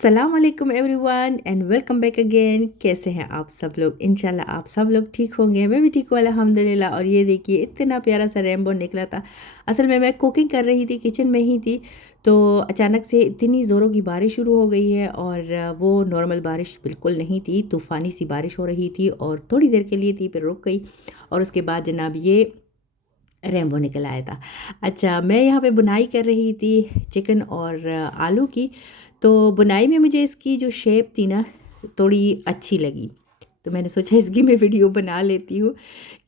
अस्सलाम वालेकुम everyone and welcome back again. कैसे हैं आप सब लोग? इंशाल्लाह आप सब लोग ठीक होंगे। मैं भी ठीक हूँ अल्हम्दुलिल्लाह। और ये देखिए इतना प्यारा सा रेनबो निकला था। असल में मैं कुकिंग कर रही थी, किचन में ही थी, तो अचानक से इतनी ज़ोरों की बारिश शुरू हो गई है। और वो नॉर्मल बारिश बिल्कुल नहीं थी, तूफ़ानी सी बारिश हो रही थी और थोड़ी देर के लिए थी, फिर रुक गई। और उसके बाद जनाब ये रेनबो निकल आया था। अच्छा, मैं यहाँ पे बुनाई कर रही थी चिकन और आलू की। तो बुनाई में मुझे इसकी जो शेप थी ना, थोड़ी अच्छी लगी। तो मैंने सोचा इसकी मैं वीडियो बना लेती हूँ,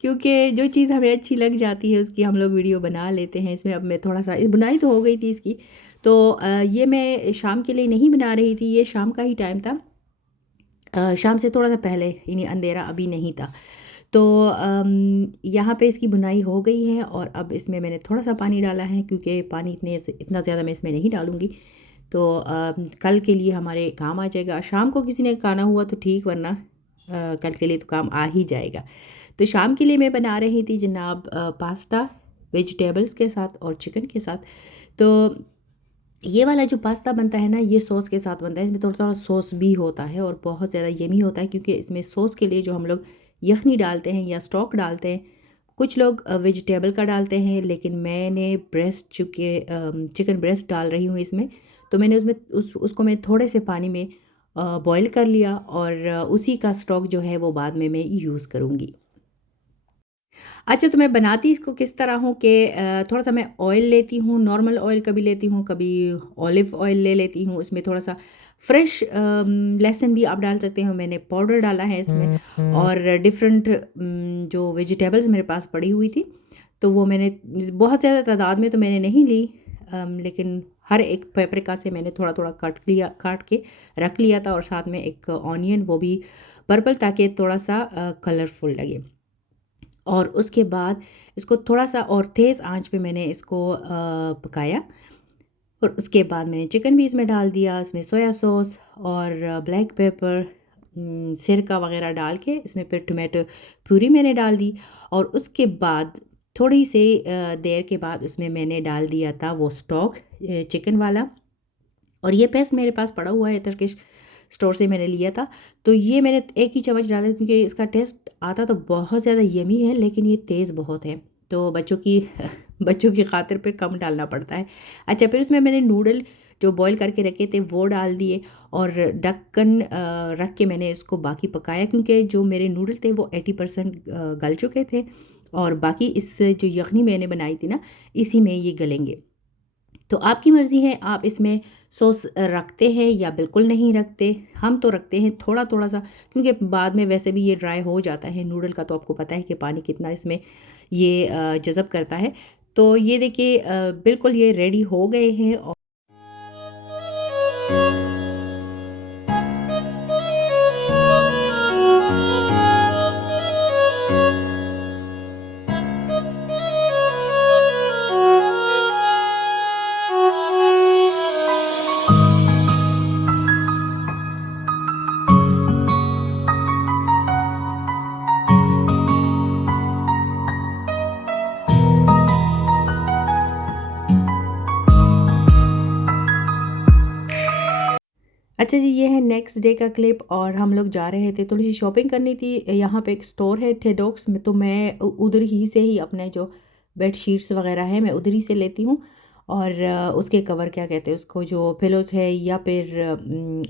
क्योंकि जो चीज़ हमें अच्छी लग जाती है उसकी हम लोग वीडियो बना लेते हैं। इसमें अब मैं थोड़ा सा बुनाई तो हो गई थी इसकी। तो ये मैं शाम के लिए नहीं बना रही थी, ये शाम का ही टाइम था। शाम से थोड़ा सा पहले, यानी अंधेरा अभी नहीं था। तो यहाँ पे इसकी बुनाई हो गई है और अब इसमें मैंने थोड़ा सा पानी डाला है, क्योंकि पानी इतना ज़्यादा मैं इसमें नहीं डालूँगी। तो कल के लिए हमारे काम आ जाएगा। शाम को किसी ने खाना हुआ तो ठीक, वरना कल के लिए तो काम आ ही जाएगा। तो शाम के लिए मैं बना रही थी जनाब पास्ता, वेजिटेबल्स के साथ और चिकन के साथ। तो ये वाला जो पास्ता बनता है ना, ये सॉस के साथ बनता है। इसमें थोड़ा थोड़ा सॉस भी होता है और बहुत ज़्यादा यमी होता है, क्योंकि इसमें सॉस के लिए जो हम लोग यखनी डालते हैं या स्टॉक डालते हैं, कुछ लोग वेजिटेबल का डालते हैं, लेकिन मैंने चिकन ब्रेस्ट डाल रही हूँ इसमें। तो मैंने उसको मैं थोड़े से पानी में बॉईल कर लिया और उसी का स्टॉक जो है वो बाद में मैं यूज़ करूँगी। अच्छा, तो मैं बनाती इसको किस तरह हूँ कि थोड़ा-सा मैं ऑयल लेती हूँ, नॉर्मल ऑयल कभी लेती हूँ, कभी ऑलिव ऑयल ले लेती हूँ। उसमें थोड़ा-सा फ्रेश लहसुन भी आप डाल सकते हो, मैंने पाउडर डाला है इसमें। और डिफरेंट जो वेजिटेबल्स मेरे पास पड़ी हुई थी, तो वो मैंने बहुत ज़्यादा तादाद में तो मैंने नहीं ली, लेकिन हर एक पेपरिका से मैंने थोड़ा-थोड़ा काट के रख लिया था। और साथ में एक ऑनियन, वो भी पर्पल, ताकि थोड़ा-सा कलरफुल लगे। और उसके बाद इसको थोड़ा-सा और तेज़ आँच पे मैंने इसको पकाया। और उसके बाद मैंने चिकन भी इसमें डाल दिया, इसमें सोया सॉस और ब्लैक पेपर, सिरका वग़ैरह डाल के इसमें फिर टोमेटो प्यूरी मैंने डाल दी। और उसके बाद थोड़ी सी देर के बाद उसमें मैंने डाल दिया था वो स्टॉक, चिकन वाला। और ये पेस्ट मेरे पास पड़ा हुआ है, टर्किश स्टोर से मैंने लिया था। तो ये मैंने एक ही चम्मच डाला, क्योंकि इसका टेस्ट आता तो बहुत ज़्यादा यमी है, लेकिन ये तेज़ बहुत है, तो बच्चों की बच्चों की खातिर फिर कम डालना पड़ता है। अच्छा, फिर उसमें मैंने नूडल जो बॉईल करके रखे थे वो डाल दिए और ढक्कन रख के मैंने इसको बाकी पकाया, क्योंकि जो मेरे नूडल थे वो 80% गल चुके थे। और बाकी इस जो यखनी मैंने बनाई थी ना, इसी में ये गलेंगे। तो आपकी मर्ज़ी है, आप इसमें सॉस रखते हैं या बिल्कुल नहीं रखते। हम तो रखते हैं थोड़ा-थोड़ा सा, क्योंकि बाद में वैसे भी ये ड्राई हो जाता है। नूडल का तो आपको पता है कि पानी कितना इसमें ये जज़ब करता है। तो ये देखिए बिल्कुल ये रेडी हो गए हैं। अच्छा जी, ये है नेक्स्ट डे का क्लिप। और हम लोग जा रहे थे, थोड़ी सी शॉपिंग करनी थी। यहाँ पे एक स्टोर है टेडॉक्स में, तो मैं उधर ही से ही अपने जो बेड शीट्स वगैरह हैं मैं उधर ही से लेती हूँ। और उसके कवर, क्या कहते हैं उसको, जो पिलोज़ है या फिर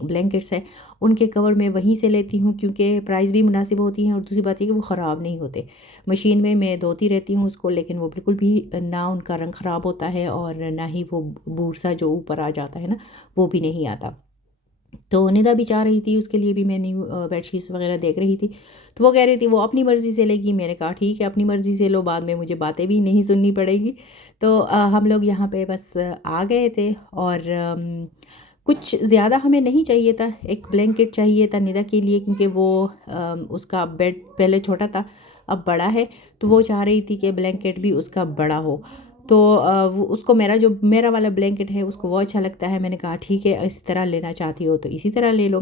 ब्लैंकेट्स है, उनके कवर मैं वहीं से लेती हूँ, क्योंकि प्राइस भी मुनासिब होती हैं और दूसरी बात है कि वो ख़राब नहीं होते। मशीन में मैं धोती रहती हूँ उसको, लेकिन वो बिल्कुल भी ना उनका रंग ख़राब होता है और ना ही वो बूरसा जो ऊपर आ जाता है ना, वो भी नहीं आता। तो निदा भी चाह रही थी, उसके लिए भी मैं न्यू बेडशीट्स वगैरह देख रही थी। तो वो कह रही थी वो अपनी मर्ज़ी से लेगी। मैंने कहा ठीक है, अपनी मर्ज़ी से लो, बाद में मुझे बातें भी नहीं सुननी पड़ेगी। तो हम लोग यहाँ पे बस आ गए थे। और कुछ ज़्यादा हमें नहीं चाहिए था, एक ब्लैंकेट चाहिए था निदा के लिए, क्योंकि वो उसका बेड पहले छोटा था, अब बड़ा है। तो वो चाह रही थी कि ब्लैंकेट भी उसका बड़ा हो। तो वो उसको मेरा वाला ब्लैंकेट है उसको वो अच्छा लगता है। मैंने कहा ठीक है, इस तरह लेना चाहती हो तो इसी तरह ले लो।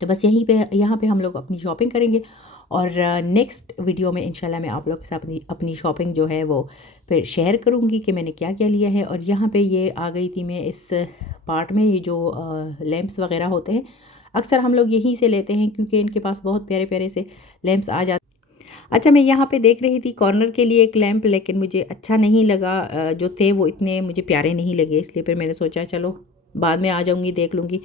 तो बस यहाँ पे हम लोग अपनी शॉपिंग करेंगे। और नेक्स्ट वीडियो में इंशाल्लाह मैं आप लोग के साथ अपनी शॉपिंग जो है वो फिर शेयर करूँगी कि मैंने क्या क्या लिया है। और यहाँ पे ये आ गई थी मैं इस पार्ट में ये जो लैंप्स वगैरह होते हैं अक्सर हम लोग यहीं से लेते हैं, क्योंकि इनके पास बहुत प्यारे प्यारे से लैंप्स आ जाते। अच्छा, मैं यहाँ पे देख रही थी कॉर्नर के लिए एक लैंप, लेकिन मुझे अच्छा नहीं लगा, जो थे वो इतने मुझे प्यारे नहीं लगे, इसलिए फिर मैंने सोचा चलो बाद में आ जाऊँगी, देख लूँगी।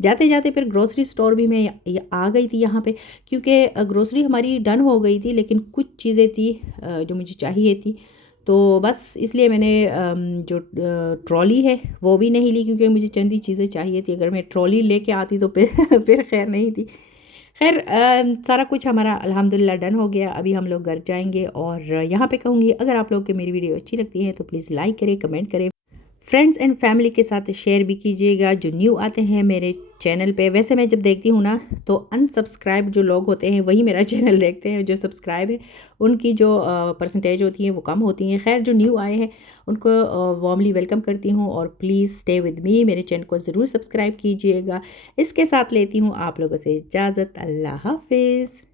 जाते जाते फिर ग्रोसरी स्टोर भी मैं आ गई थी यहाँ पे, क्योंकि ग्रोसरी हमारी डन हो गई थी, लेकिन कुछ चीज़ें थी जो मुझे चाहिए थी, तो बस इसलिए मैंने जो ट्रॉली है वो भी नहीं ली, क्योंकि मुझे चंद ही चीज़ें चाहिए थी। अगर मैं ट्रॉली लेके आती तो फिर फिर खैर नहीं थी। खैर सारा कुछ हमारा अल्हम्दुलिल्लाह डन हो गया। अभी हम लोग घर जाएंगे, और यहाँ पे कहूँगी अगर आप लोग को मेरी वीडियो अच्छी लगती है तो प्लीज़ लाइक करें, कमेंट करें, फ्रेंड्स एंड फैमिली के साथ शेयर भी कीजिएगा जो न्यू आते हैं मेरे चैनल पे। वैसे मैं जब देखती हूँ ना तो अनसब्सक्राइब जो लोग होते हैं वही मेरा चैनल देखते हैं, जो सब्सक्राइब है उनकी जो परसेंटेज होती है वो कम होती है। खैर जो न्यू आए हैं उनको वार्मली वेलकम करती हूँ, और प्लीज़ स्टे विद मी, मेरे चैनल को ज़रूर सब्सक्राइब कीजिएगा। इसके साथ लेती हूँ आप लोगों से इजाज़त। अल्लाह हाफिज़।